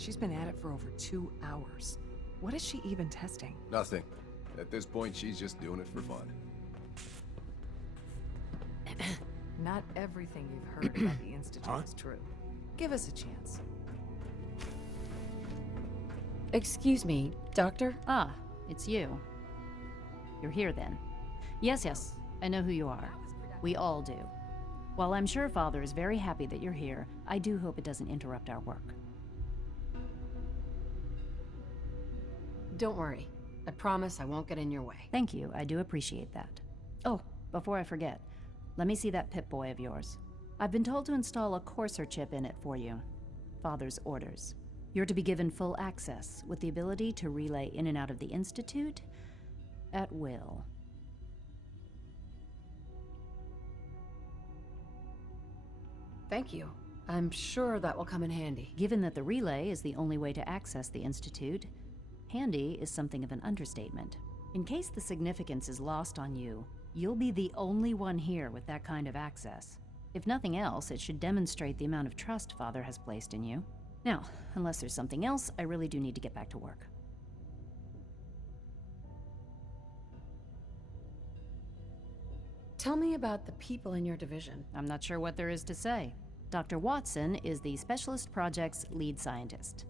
She's been at it for over 2 hours. What is she even testing? Nothing. At this point, she's just doing it for fun. Not everything you've heard about the Institute is true. Give us a chance. Excuse me, Doctor? Ah, it's you. You're here then. Yes, I know who you are. We all do. While I'm sure Father is very happy that you're here, I do hope it doesn't interrupt our work. Don't worry. I promise I won't get in your way. Thank you, I do appreciate that. Oh, before I forget, let me see that Pip-Boy of yours. I've been told to install a Courser chip in it for you. Father's orders. You're to be given full access, with the ability to relay in and out of the Institute at will. Thank you. I'm sure that will come in handy. Given that the relay is the only way to access the Institute, handy is something of an understatement. In case the significance is lost on you, you'll be the only one here with that kind of access. If nothing else, it should demonstrate the amount of trust Father has placed in you. Now, unless there's something else, I really do need to get back to work. Tell me about the people in your division. I'm not sure what there is to say. Dr. Watson is the Specialist Project's lead scientist.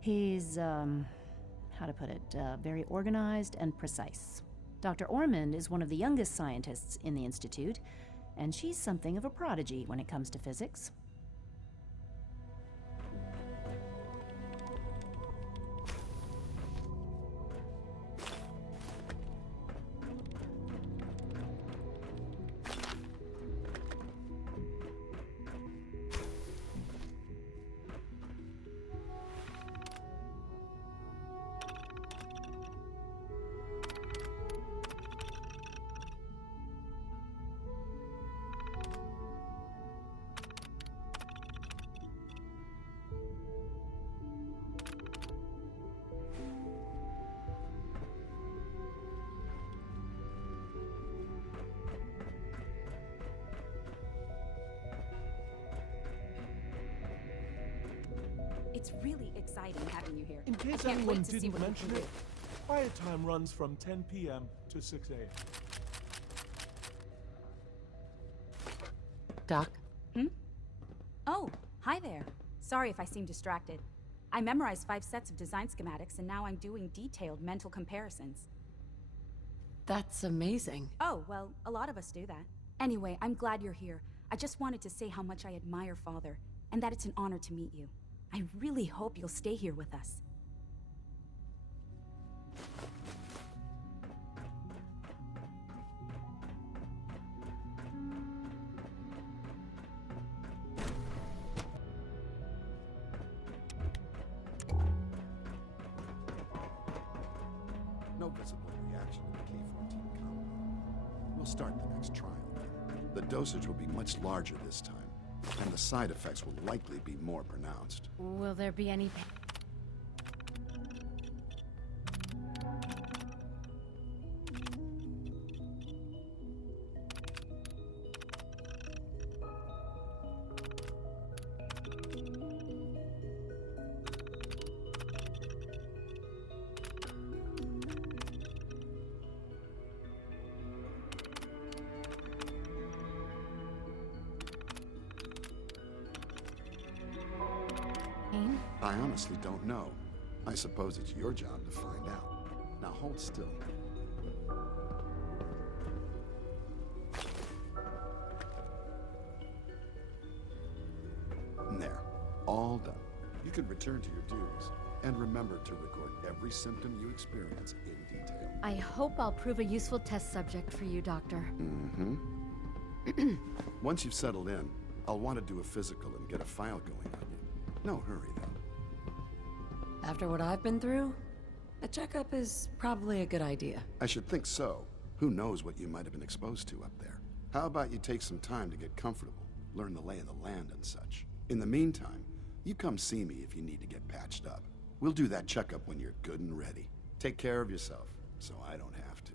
He's, how to put it, very organized and precise. Dr. Ormond is one of the youngest scientists in the Institute, and she's something of a prodigy when it comes to physics. It's really exciting having you here. In case Can't anyone wait to see didn't what you mention can it, do. quiet time runs from 10 p.m. to 6 a.m. Doc? Oh, hi there. Sorry if I seem distracted. I memorized 5 sets of design schematics and now I'm doing detailed mental comparisons. That's amazing. Oh, well, a lot of us do that. Anyway, I'm glad you're here. I just wanted to say how much I admire Father, and that it's an honor to meet you. I really hope you'll stay here with us. No visible reaction to the K-14 compound. We'll start the next trial. The dosage will be much larger this time, and the side effects will likely be more pronounced. Will there be any... pain? I honestly don't know. I suppose it's your job to find out. Now hold still. There. All done. You can return to your duties. And remember to record every symptom you experience in detail. I hope I'll prove a useful test subject for you, Doctor. Mm-hmm. Once you've settled in, I'll want to do a physical and get a file going on you. No hurry, though. After what I've been through, a checkup is probably a good idea. I should think so. Who knows what you might have been exposed to up there? How about you take some time to get comfortable, learn the lay of the land and such. In the meantime, you come see me if you need to get patched up. We'll do that checkup when you're good and ready. Take care of yourself, so I don't have to.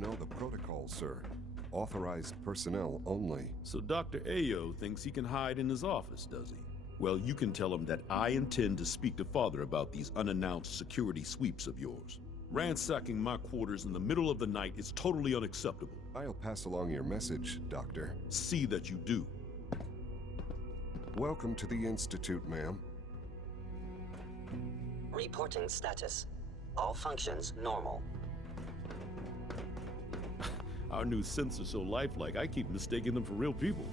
know the protocol, sir. Authorized personnel only. So Dr. Ayo thinks he can hide in his office, does he? Well, you can tell him that I intend to speak to Father about these unannounced security sweeps of yours. Ransacking my quarters in the middle of the night is totally unacceptable. I'll pass along your message, Doctor. See that you do. Welcome to the Institute, ma'am. Reporting status. All functions normal. Our new synths are so lifelike, I keep mistaking them for real people.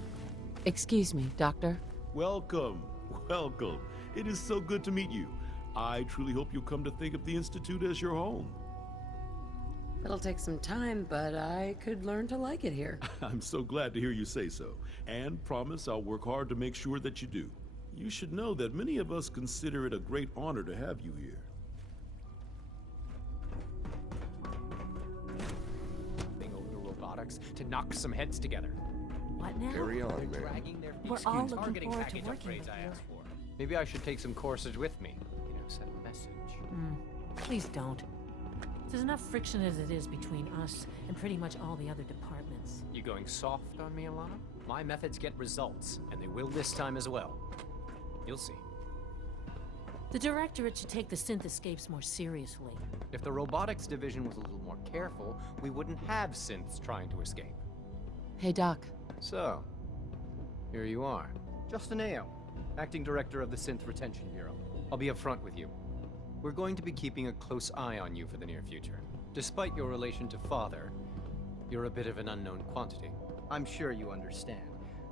Excuse me, Doctor. Welcome, welcome. It is so good to meet you. I truly hope you'll come to think of the Institute as your home. It'll take some time, but I could learn to like it here. I'm so glad to hear you say so, and promise I'll work hard to make sure that you do. You should know that many of us consider it a great honor to have you here. Over to robotics to knock some heads together. What now? Carry on, They're ma'am. dragging their We're feet all skewed looking targeting forward to package working upgrades with I you. asked for. Maybe I should take some courses with me. Send a message. Please don't. There's enough friction as it is between us and pretty much all the other departments. You going soft on me, Alana? My methods get results, and they will this time as well. You'll see. The Directorate should take the synth escapes more seriously. If the robotics division was a little more careful, we wouldn't have synths trying to escape. Hey, Doc. So, here you are. Justin Ayo, Acting Director of the Synth Retention Bureau. I'll be upfront with you. We're going to be keeping a close eye on you for the near future. Despite your relation to Father, you're a bit of an unknown quantity. I'm sure you understand.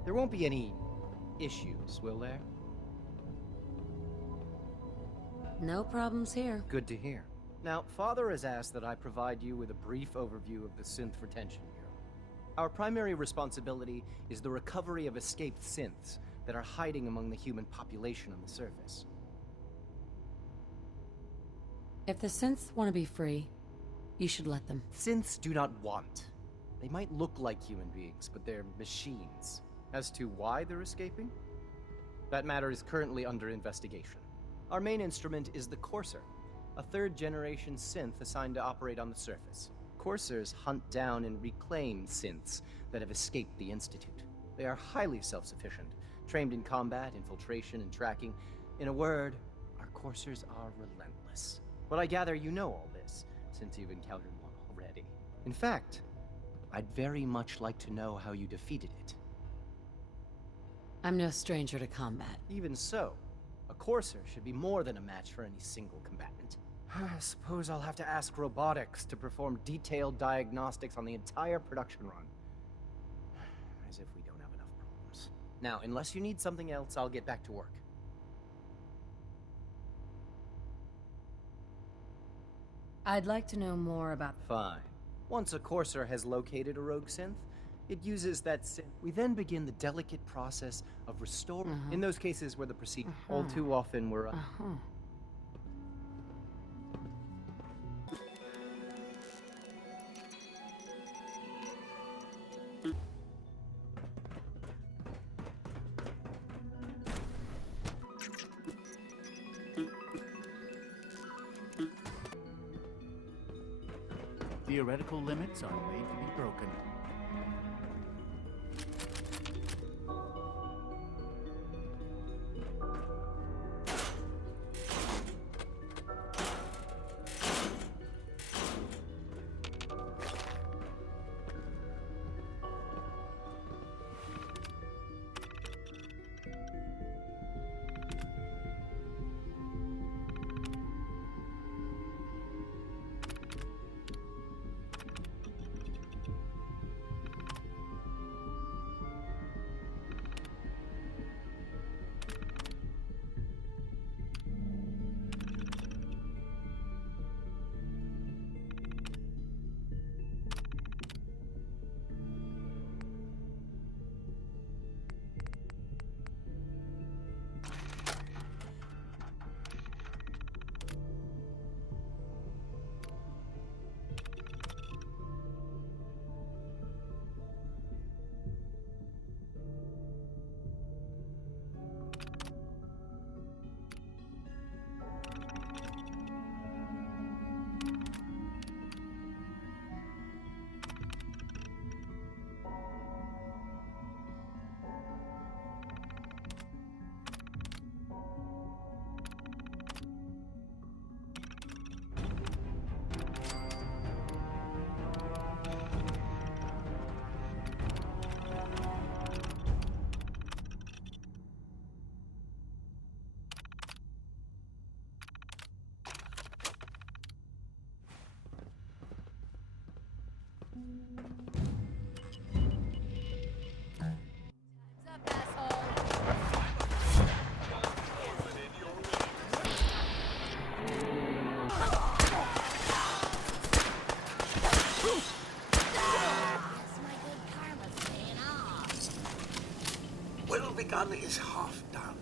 There won't be any issues, will there? No problems here. Good to hear. Now, Father has asked that I provide you with a brief overview of the Synth Retention Bureau. Our primary responsibility is the recovery of escaped synths that are hiding among the human population on the surface. If the synths want to be free, you should let them. Synths do not want. They might look like human beings, but they're machines. As to why they're escaping? That matter is currently under investigation. Our main instrument is the Courser, a third-generation synth assigned to operate on the surface. Coursers hunt down and reclaim synths that have escaped the Institute. They are highly self-sufficient, trained in combat, infiltration, and tracking. In a word, our Coursers are relentless. But I gather you know all this, since you've encountered one already. In fact, I'd very much like to know how you defeated it. I'm no stranger to combat. Even so, a Courser should be more than a match for any single combatant. I suppose I'll have to ask robotics to perform detailed diagnostics on the entire production run. As if we don't have enough problems. Now, unless you need something else, I'll get back to work. I'd like to know more about... Fine. Once a Courser has located a rogue synth, it uses that synth. We then begin the delicate process of restoring. In those cases where the procedure all too often were... Theoretical limits are made to be broken. gun is half done.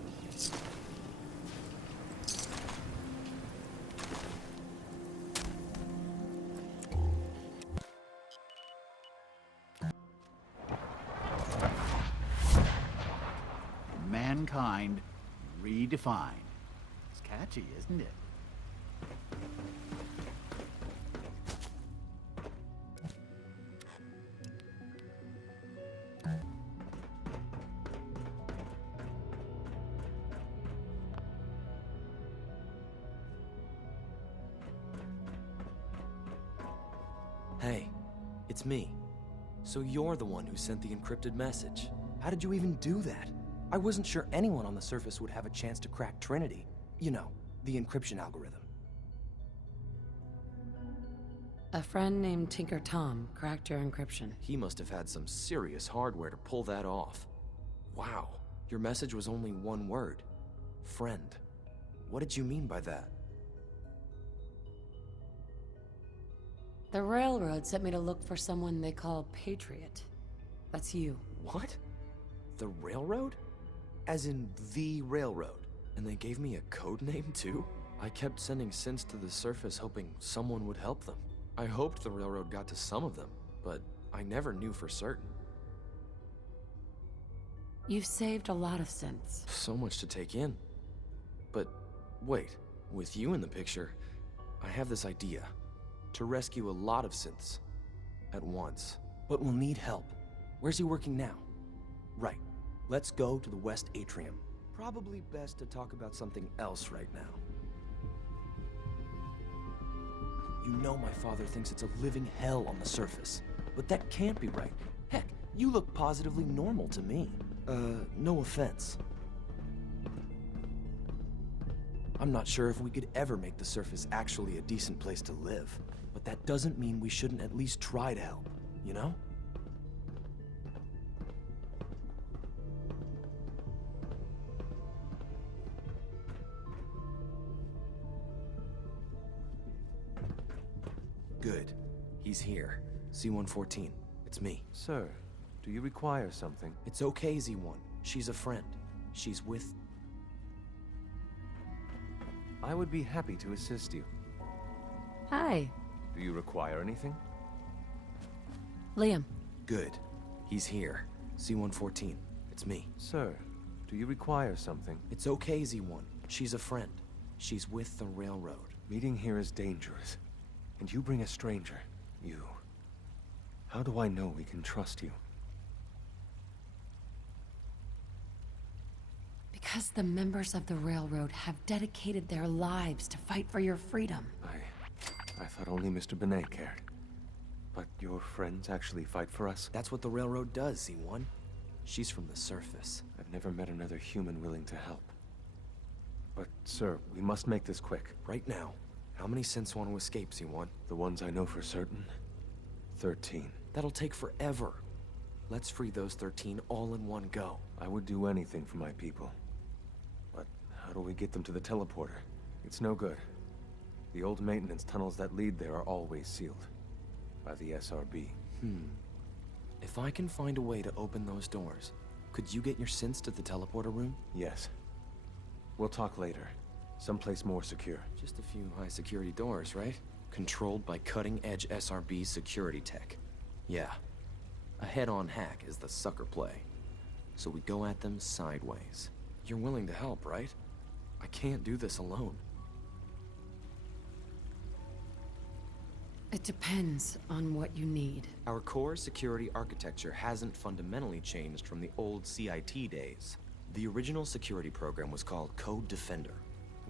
Mankind redefined. It's catchy, isn't it? Hey, it's me. So you're the one who sent the encrypted message. How did you even do that? I wasn't sure anyone on the surface would have a chance to crack Trinity. You know, the encryption algorithm. A friend named Tinker Tom cracked your encryption. He must have had some serious hardware to pull that off. Wow, your message was only one word. Friend. What did you mean by that? The Railroad sent me to look for someone they call Patriot. That's you. What? The Railroad? As in the Railroad? And they gave me a code name too? I kept sending synths to the surface hoping someone would help them. I hoped the Railroad got to some of them, but I never knew for certain. You've saved a lot of synths. So much to take in. But wait, with you in the picture, I have this idea. To rescue a lot of synths at once. But we'll need help. Where's he working now? Right. Let's go to the West Atrium. Probably best to talk about something else right now. You know my father thinks it's a living hell on the surface. But that can't be right. Heck, you look positively normal to me. No offense. I'm not sure if we could ever make the surface actually a decent place to live. But that doesn't mean we shouldn't at least try to help, you know? Good. He's here. C-114. It's me. Sir, do you require something? It's okay, Z-1. She's a friend. She's with... I would be happy to assist you. Hi. Do you require anything? Liam. Good. He's here. C-114. It's me. Sir, do you require something? It's okay, Z-1. She's a friend. She's with the Railroad. Meeting here is dangerous. And you bring a stranger. You. How do I know we can trust you? Because the members of the Railroad have dedicated their lives to fight for your freedom. I thought only Mr. Benet cared. But your friends actually fight for us? That's what the Railroad does, Z-1. She's from the surface. I've never met another human willing to help. But, sir, we must make this quick. Right now. How many synths want to escape, Z-1? The ones I know for certain. 13. That'll take forever. Let's free those 13 all in one go. I would do anything for my people. But how do we get them to the teleporter? It's no good. The old maintenance tunnels that lead there are always sealed. By the SRB. If I can find a way to open those doors, could you get your synths to the teleporter room? Yes. We'll talk later. Someplace more secure. Just a few high-security doors, right? Controlled by cutting-edge SRB security tech. Yeah. A head-on hack is the sucker play. So we go at them sideways. You're willing to help, right? I can't do this alone. It depends on what you need. Our core security architecture hasn't fundamentally changed from the old CIT days. The original security program was called Code Defender.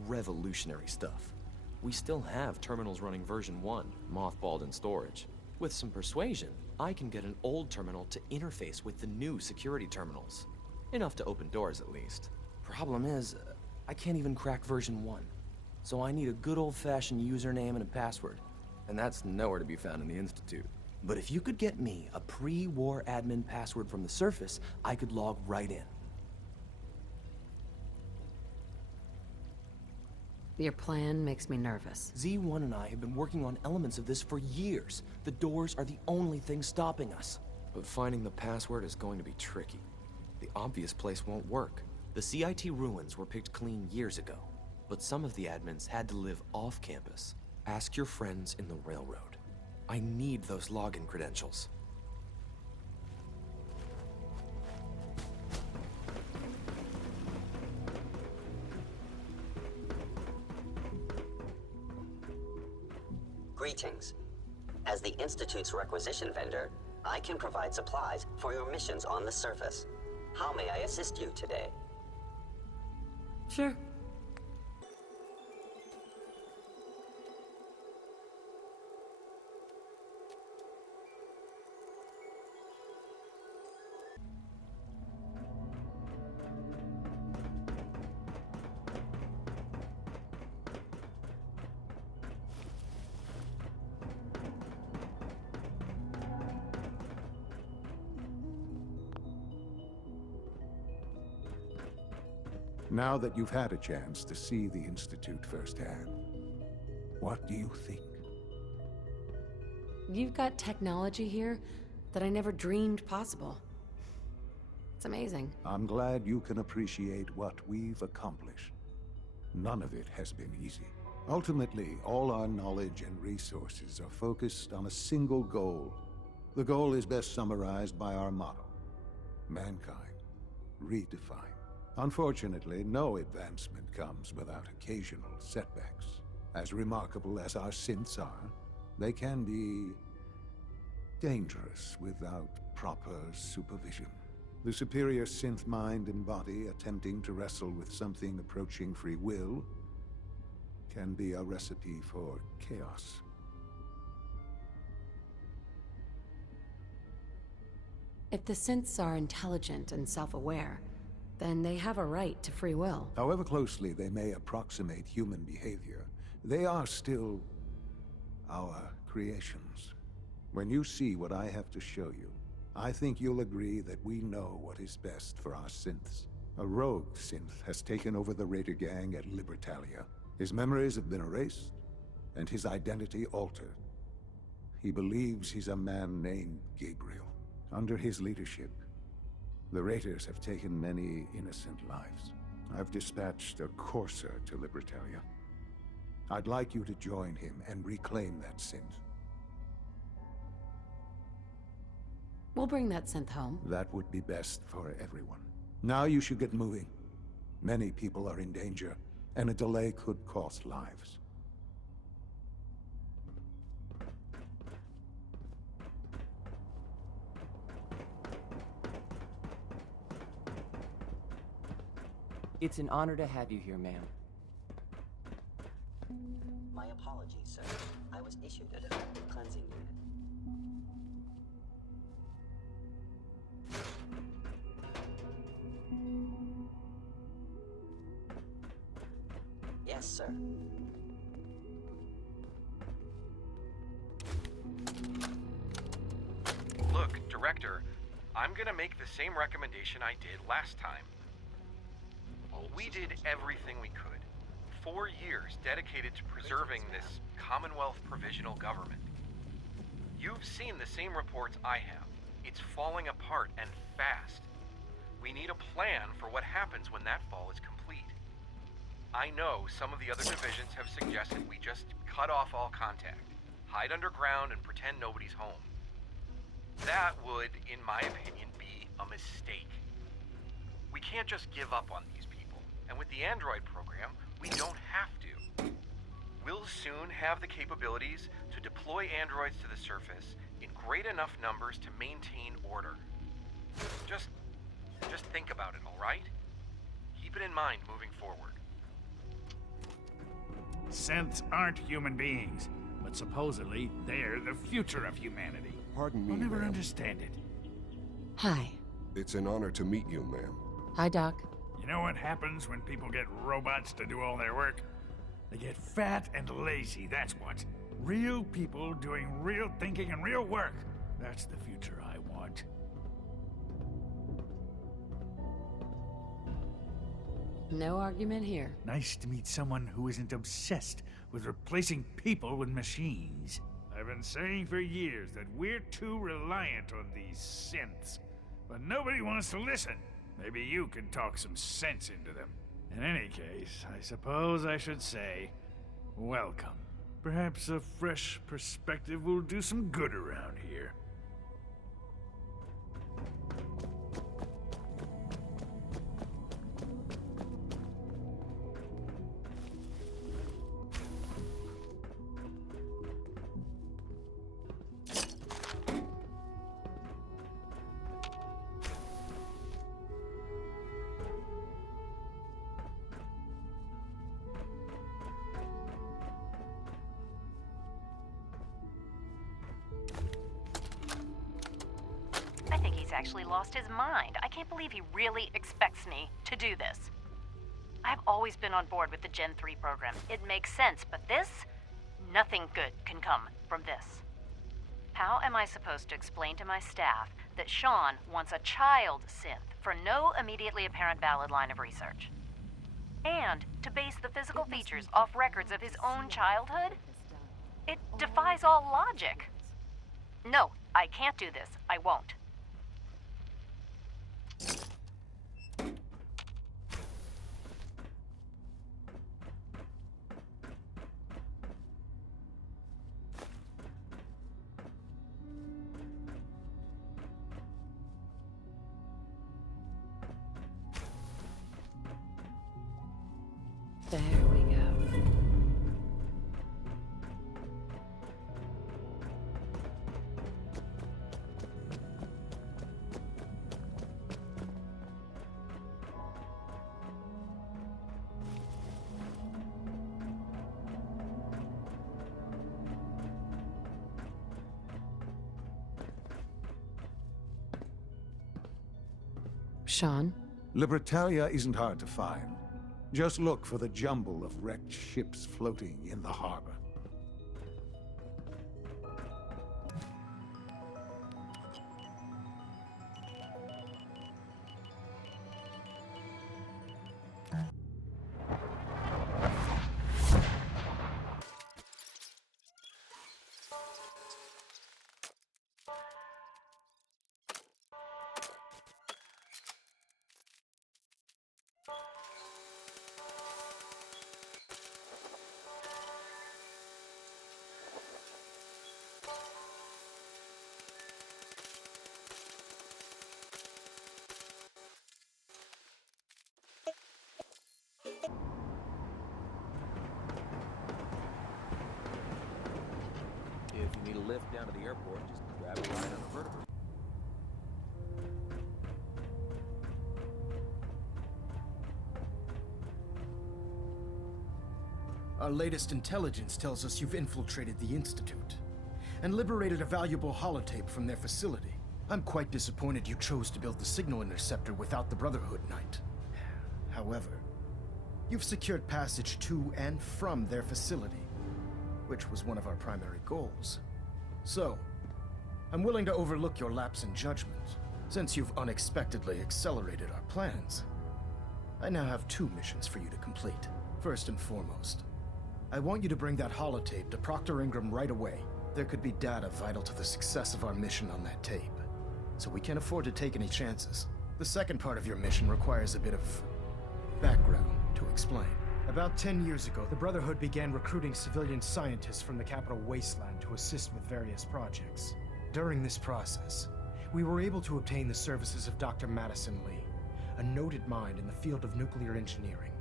Revolutionary stuff. We still have terminals running version 1, mothballed in storage. With some persuasion, I can get an old terminal to interface with the new security terminals. Enough to open doors, at least. Problem is, I can't even crack version 1. So I need a good old-fashioned username and a password. And that's nowhere to be found in the Institute. But if you could get me a pre-war admin password from the surface, I could log right in. Your plan makes me nervous. Z1 and I have been working on elements of this for years. The doors are the only thing stopping us. But finding the password is going to be tricky. The obvious place won't work. The CIT ruins were picked clean years ago, but some of the admins had to live off campus. Ask your friends in the railroad. I need those login credentials. Greetings. As the Institute's requisition vendor, I can provide supplies for your missions on the surface. How may I assist you today? Sure. Now that you've had a chance to see the Institute firsthand, what do you think? You've got technology here that I never dreamed possible. It's amazing. I'm glad you can appreciate what we've accomplished. None of it has been easy. Ultimately, all our knowledge and resources are focused on a single goal. The goal is best summarized by our motto: mankind, redefined. Unfortunately, no advancement comes without occasional setbacks. As remarkable as our synths are, they can be dangerous without proper supervision. The superior synth mind and body attempting to wrestle with something approaching free will can be a recipe for chaos. If the synths are intelligent and self-aware, then they have a right to free will. However closely they may approximate human behavior, they are still our creations. When you see what I have to show you, I think you'll agree that we know what is best for our synths. A rogue synth has taken over the Raider gang at Libertalia. His memories have been erased, and his identity altered. He believes he's a man named Gabriel. Under his leadership, the Raiders have taken many innocent lives. I've dispatched a courser to Libertalia. I'd like you to join him and reclaim that synth. We'll bring that synth home. That would be best for everyone. Now you should get moving. Many people are in danger, and a delay could cost lives. It's an honor to have you here, ma'am. My apologies, sir. I was issued a defective cleansing unit. Yes, sir. Look, Director, I'm gonna make the same recommendation I did last time. We did everything we could. 4 years dedicated to preserving this Commonwealth provisional government. You've seen the same reports I have. It's falling apart and fast. We need a plan for what happens when that fall is complete. I know some of the other divisions have suggested we just cut off all contact, hide underground and pretend nobody's home. That would, in my opinion, be a mistake. We can't just give up on these people, and with the Android program, we don't have to. We'll soon have the capabilities to deploy androids to the surface in great enough numbers to maintain order. Just think about it, all right? Keep it in mind moving forward. Synths aren't human beings, but supposedly they're the future of humanity. Pardon me, I'll never ma'am. understand it. Hi. It's an honor to meet you, ma'am. Hi, Doc. You know what happens when people get robots to do all their work? They get fat and lazy, that's what. Real people doing real thinking and real work. That's the future I want. No argument here. Nice to meet someone who isn't obsessed with replacing people with machines. I've been saying for years that we're too reliant on these synths, but nobody wants to listen. Maybe you could talk some sense into them. In any case, I suppose I should say, welcome. Perhaps a fresh perspective will do some good around here. Actually lost his mind. I can't believe he really expects me to do this. I've always been on board with the Gen 3 program. It makes sense, but this? Nothing good can come from this. How am I supposed to explain to my staff that Sean wants a child synth for no immediately apparent valid line of research? And to base the physical features off records of his own childhood? It defies all logic. No, I can't do this. I won't. There we go. Sean? Libertalia isn't hard to find. Just look for the jumble of wrecked ships floating in the harbor. If you need a lift down to the airport, just grab a ride on a vertibird. Our latest intelligence tells us you've infiltrated the Institute and liberated a valuable holotape from their facility. I'm quite disappointed you chose to build the signal interceptor without the Brotherhood Knight. However, you've secured passage to and from their facility, which was one of our primary goals. So, I'm willing to overlook your lapse in judgment, since you've unexpectedly accelerated our plans. I now have 2 missions for you to complete. First and foremost, I want you to bring that holotape to Proctor Ingram right away. There could be data vital to the success of our mission on that tape, so we can't afford to take any chances. The second part of your mission requires a bit of background to explain. About 10 years ago, the Brotherhood began recruiting civilian scientists from the capital Wasteland to assist with various projects. During this process, we were able to obtain the services of Dr. Madison Lee, a noted mind in the field of nuclear engineering.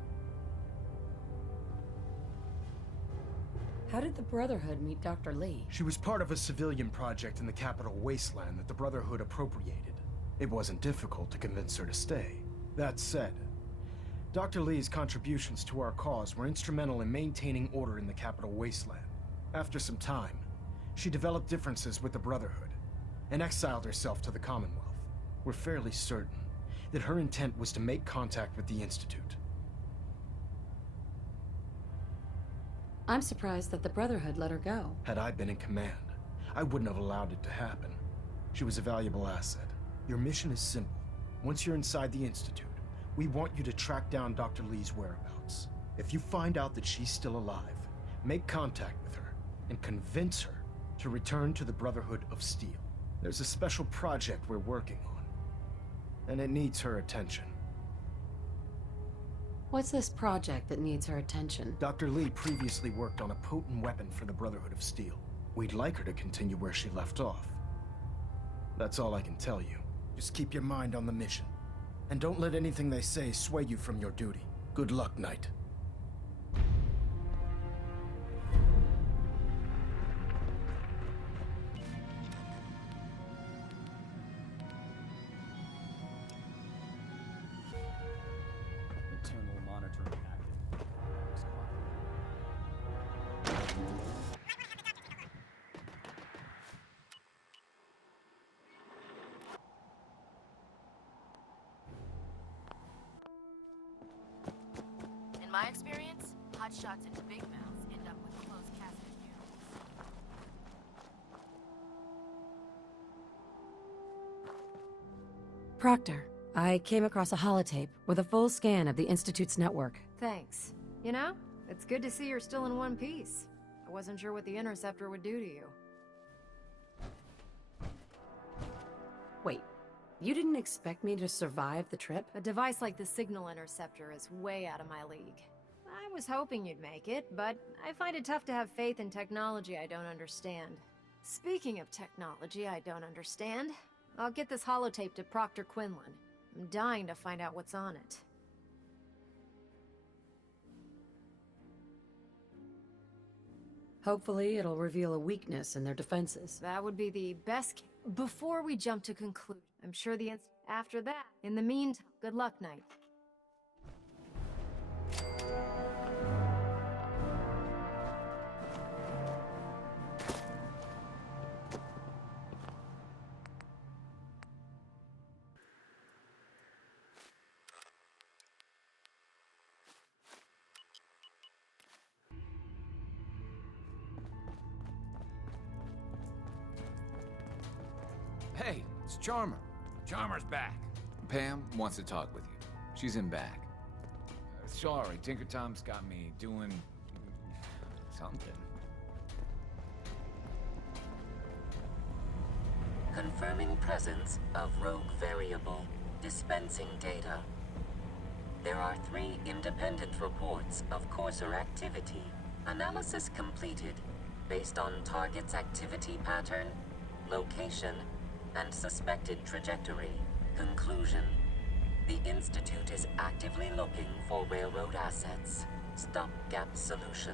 How did the Brotherhood meet Dr. Lee? She was part of a civilian project in the capital Wasteland that the Brotherhood appropriated. It wasn't difficult to convince her to stay. That said, Dr. Lee's contributions to our cause were instrumental in maintaining order in the capital Wasteland. After some time, she developed differences with the Brotherhood and exiled herself to the Commonwealth. We're fairly certain that her intent was to make contact with the Institute. I'm surprised that the Brotherhood let her go. Had I been in command, I wouldn't have allowed it to happen. She was a valuable asset. Your mission is simple. Once you're inside the Institute, we want you to track down Dr. Lee's whereabouts. If you find out that she's still alive, make contact with her and convince her to return to the Brotherhood of Steel. There's a special project we're working on. And it needs her attention. What's this project that needs her attention? Dr. Lee previously worked on a potent weapon for the Brotherhood of Steel. We'd like her to continue where she left off. That's all I can tell you. Just keep your mind on the mission. And don't let anything they say sway you from your duty. Good luck, Knight. Internal monitoring active. In my experience, hot shots into big mouths end up with closed casket funerals. Proctor, I came across a holotape with a full scan of the Institute's network. Thanks. You know, it's good to see you're still in one piece. I wasn't sure what the Interceptor would do to you. Wait, you didn't expect me to survive the trip? A device like the Signal Interceptor is way out of my league. I was hoping you'd make it, but I find it tough to have faith in technology I don't understand. Speaking of technology I don't understand, I'll get this holotape to Proctor Quinlan. I'm dying to find out what's on it. Hopefully it'll reveal a weakness in their defenses. That would be the best. Before we jump to conclusion, I'm sure the after that. In the meantime, good luck, Knight. Hey, it's Charmer. Charmer's back. Pam wants to talk with you. She's in back. Sorry, Tinker Tom's got me doing something. Confirming presence of rogue variable. Dispensing data. There are 3 independent reports of Courser activity. Analysis completed based on target's activity pattern, location, and suspected trajectory. Conclusion. The Institute is actively looking for railroad assets. Stopgap solution.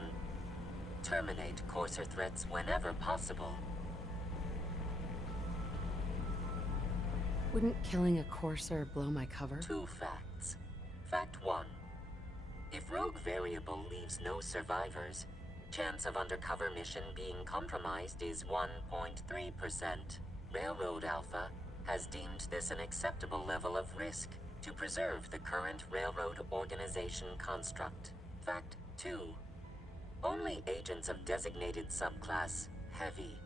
Terminate Courser threats whenever possible. Wouldn't killing a Courser blow my cover? 2 facts. Fact 1. If Rogue Variable leaves no survivors, chance of undercover mission being compromised is 1.3%. Railroad Alpha has deemed this an acceptable level of risk to preserve the current railroad organization construct. Fact 2. Only agents of designated subclass Heavy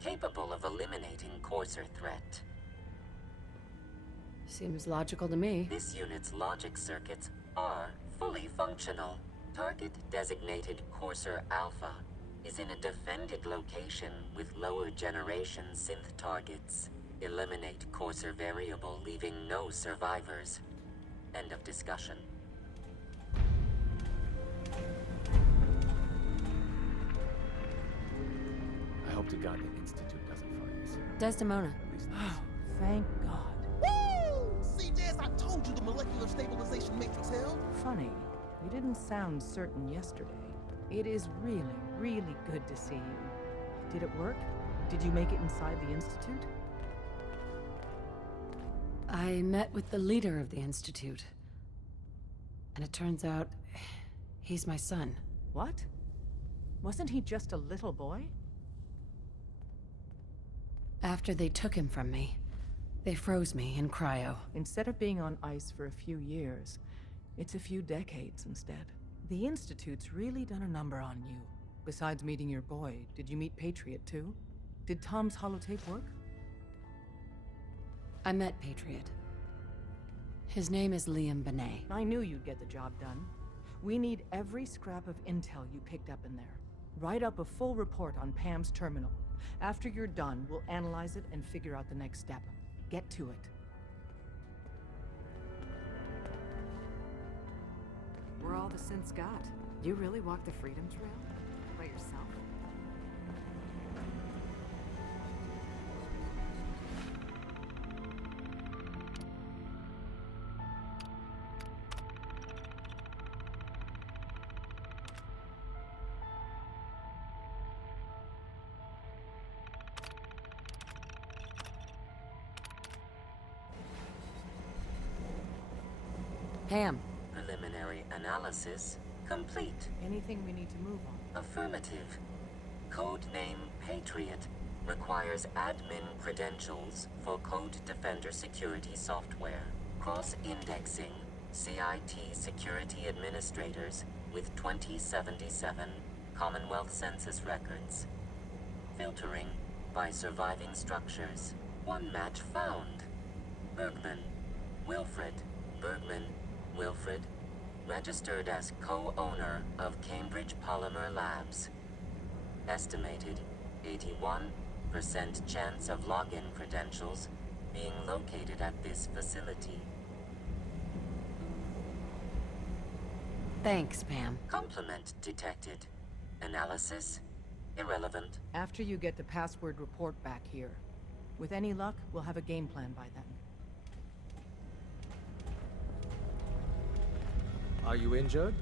capable of eliminating Courser threat. Seems logical to me. This unit's logic circuits are fully functional. Target designated Courser Alpha is in a defended location with lower generation synth targets. Eliminate Courser variable, leaving no survivors. End of discussion. I hope to God the Institute doesn't find us here. Desdemona. Oh, thank God. Woo! CJS, I told you the molecular stabilization matrix held. Funny, you didn't sound certain yesterday. It is really, really good to see you. Did it work? Did you make it inside the Institute? I met with the leader of the Institute. And it turns out, he's my son. What? Wasn't he just a little boy? After they took him from me, they froze me in cryo. Instead of being on ice for a few years, it's a few decades instead. The Institute's really done a number on you. Besides meeting your boy, did you meet Patriot too? Did Tom's holotape work? I met Patriot. His name is Liam Benet. I knew you'd get the job done. We need every scrap of intel you picked up in there. Write up a full report on Pam's terminal. After you're done, we'll analyze it and figure out the next step. Get to it. the synths got. You really walked the Freedom Trail? By yourself? Pam. Preliminary analysis complete. Anything we need to move on? Affirmative. Codename Patriot requires admin credentials for Code Defender security software. Cross-indexing CIT security administrators with 2077 Commonwealth Census records. Filtering by surviving structures. One match found. Bergman. Wilfred. Bergman. Wilfred. Registered as co-owner of Cambridge Polymer Labs. Estimated 81% chance of login credentials being located at this facility. Thanks, Pam. Complement detected. Analysis irrelevant. After you get the password report back here. With any luck, we'll have a game plan by then. Are you injured?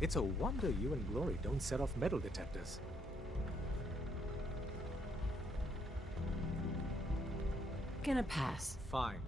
It's a wonder you and Glory don't set off metal detectors. Gonna pass. Fine.